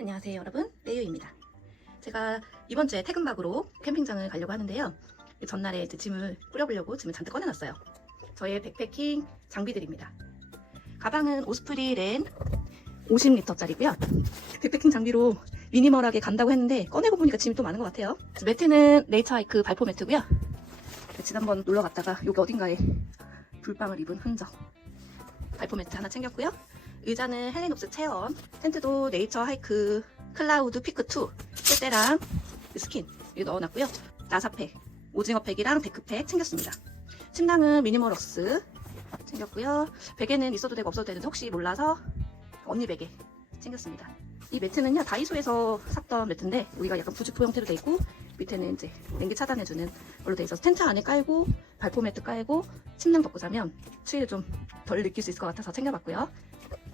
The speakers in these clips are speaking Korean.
안녕하세요 여러분. 레이유입니다. 제가 이번 주에 퇴근박으로 캠핑장을 가려고 하는데요. 전날에 이제 짐을 뿌려보려고 짐을 잔뜩 꺼내놨어요. 저의 백패킹 장비들입니다. 가방은 오스프리 렌 50리터짜리고요. 백패킹 장비로 미니멀하게 간다고 했는데 꺼내고 보니까 짐이 또 많은 것 같아요. 매트는 네이처하이크 발포 매트고요. 지난번 놀러 갔다가 여기 어딘가에 불빵을 입은 흔적. 발포 매트 하나 챙겼고요 의자는 헬리녹스 체험, 텐트도 네이처 하이크 클라우드 피크2 실대랑 스킨 이거 넣어놨고요. 나사팩, 오징어 팩이랑 데크팩 챙겼습니다. 침낭은 미니멀럭스 챙겼고요. 베개는 있어도 되고 없어도 되는데 혹시 몰라서 언니 베개 챙겼습니다. 이 매트는요 다이소에서 샀던 매트인데 여기가 약간 부직포 형태로 돼 있고 밑에는 이제 냉기 차단해주는 걸로 돼 있어서 텐트 안에 깔고 발포 매트 깔고 침낭 덮고 자면 추위를 좀 덜 느낄 수 있을 것 같아서 챙겨봤고요.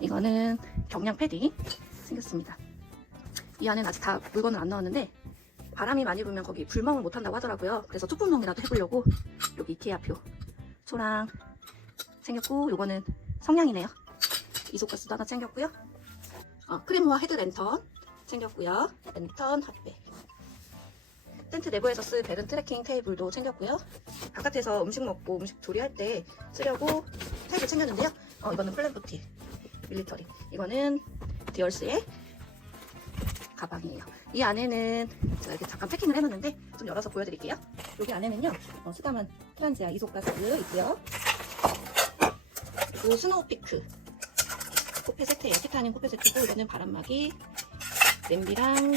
이거는 경량 패딩 생겼습니다. 이 안에는 아직 다 물건을 안 넣었는데 바람이 많이 불면 거기 불멍을 못 한다고 하더라고요. 그래서 투풍멍이라도 해보려고 여기 이케아 표 초랑 챙겼고 요거는 성냥이네요. 이소가스도 하나 챙겼고요. 어, 크리모와 헤드 랜턴 챙겼고요. 랜턴 핫백 텐트 내부에서 쓸 베른 트레킹 테이블도 챙겼고요. 바깥에서 음식 먹고 음식 조리할 때 쓰려고 테이블 챙겼는데요. 어, 이거는 플랜부티 밀리터리. 이거는 디얼스의 가방이에요. 이 안에는 제가 이렇게 잠깐 패킹을 해놨는데 좀 열어서 보여드릴게요. 여기 안에는요, 어, 수다만 트란지아 이소가스 있고요. 그리고 스노우피크 코페 세트예요. 티타늄 코페 세트고 이거는 바람막이, 냄비랑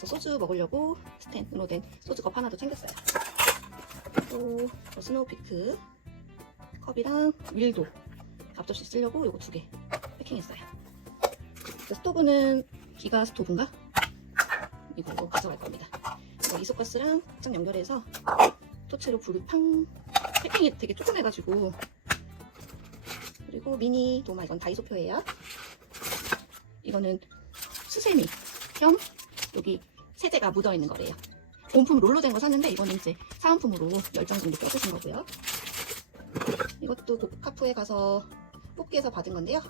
가서 소주 먹으려고 스텐으로 된 소주컵 하나 도 챙겼어요. 또 스노우피크 컵이랑 윌도 앞접시 쓰려고 이거 두 개 패킹했어요. 그 스토브는 기가 스토브인가? 이거 가져갈 겁니다. 이소가스랑 쫙 연결해서 토치로 불을 팡 패킹이 되게 조그매가지고 그리고 미니 도마 이건 다이소표예요. 이거는 수세미 겸 여기 세제가 묻어 있는 거래요. 본품 롤로 된 거 샀는데 이거는 이제 사은품으로 10장 정도 껴주신 거고요. 이것도 고카프에 가서 뽑기에서 받은 건데요.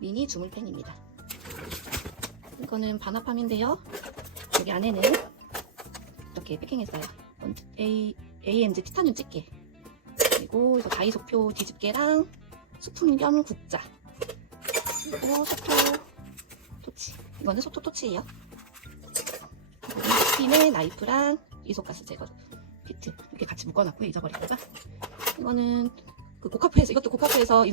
미니 주물팬입니다. 이거는 바나팜인데요. 여기 안에는 이렇게 패킹했어요. AMG 티타늄 집게 그리고 다이소표 뒤집개랑 수품 겸 국자 그리고 소토 토치 이거는 소토 토치예요. 스킨에 나이프랑 이소가스 제거 키트 이렇게 같이 묶어놨고요. 잊어버릴까봐 이거는 그 고카프에서 이것도 고카프에서